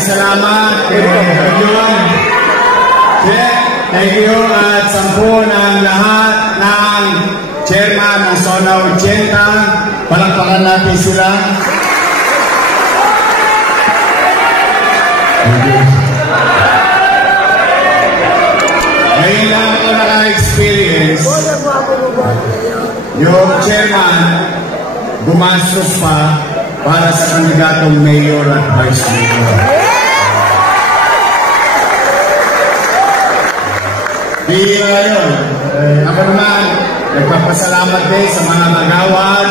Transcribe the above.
maraming salamat. Thank you at sampu ng lahat ng chairman ng Zona 80. Palakpakan natin sila. Ngayon lang ako naka-experience yung chairman gumastos pa para sa kandidatong mayor at vice mayor. Di yun. Ako naman, nagpapasalamat din sa mga nagawad